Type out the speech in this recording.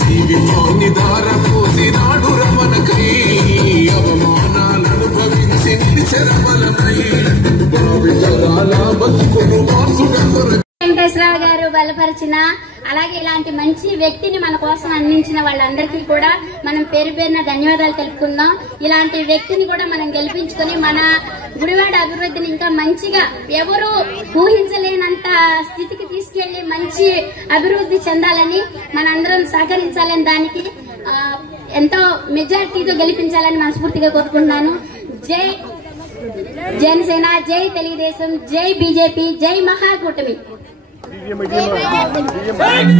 జీవితాన్ని దారపోసినాడు రమణకై అవమానాలనుభవించి నిలిచెరవలనై భావితరాల బతుకును వాసుగా వెంకటేశ్వరరావు గారు బలపరిచిన అలాగే ఇలాంటి మంచి వ్యక్తిని మన కోసం అందించిన వాళ్ళందరికీ కూడా మనం పేరు పేరున ధన్యవాదాలు తెలుపుకుందాం. ఇలాంటి వ్యక్తిని కూడా మనం గెలిపించుకొని మన గుడివాడ అభివృద్ధిని ఇంకా మంచిగా ఎవరు ఊహించలేనంత స్థితికి తీసుకెళ్లి మంచి అభివృద్ధి చెందాలని మనందరం సహకరించాలని దానికి ఎంతో మెజార్టీతో గెలిపించాలని మనస్ఫూర్తిగా కోరుకుంటున్నాను. జై జనసేన, జై తెలుగుదేశం, జై బీజేపీ, జై మహాకూటమి.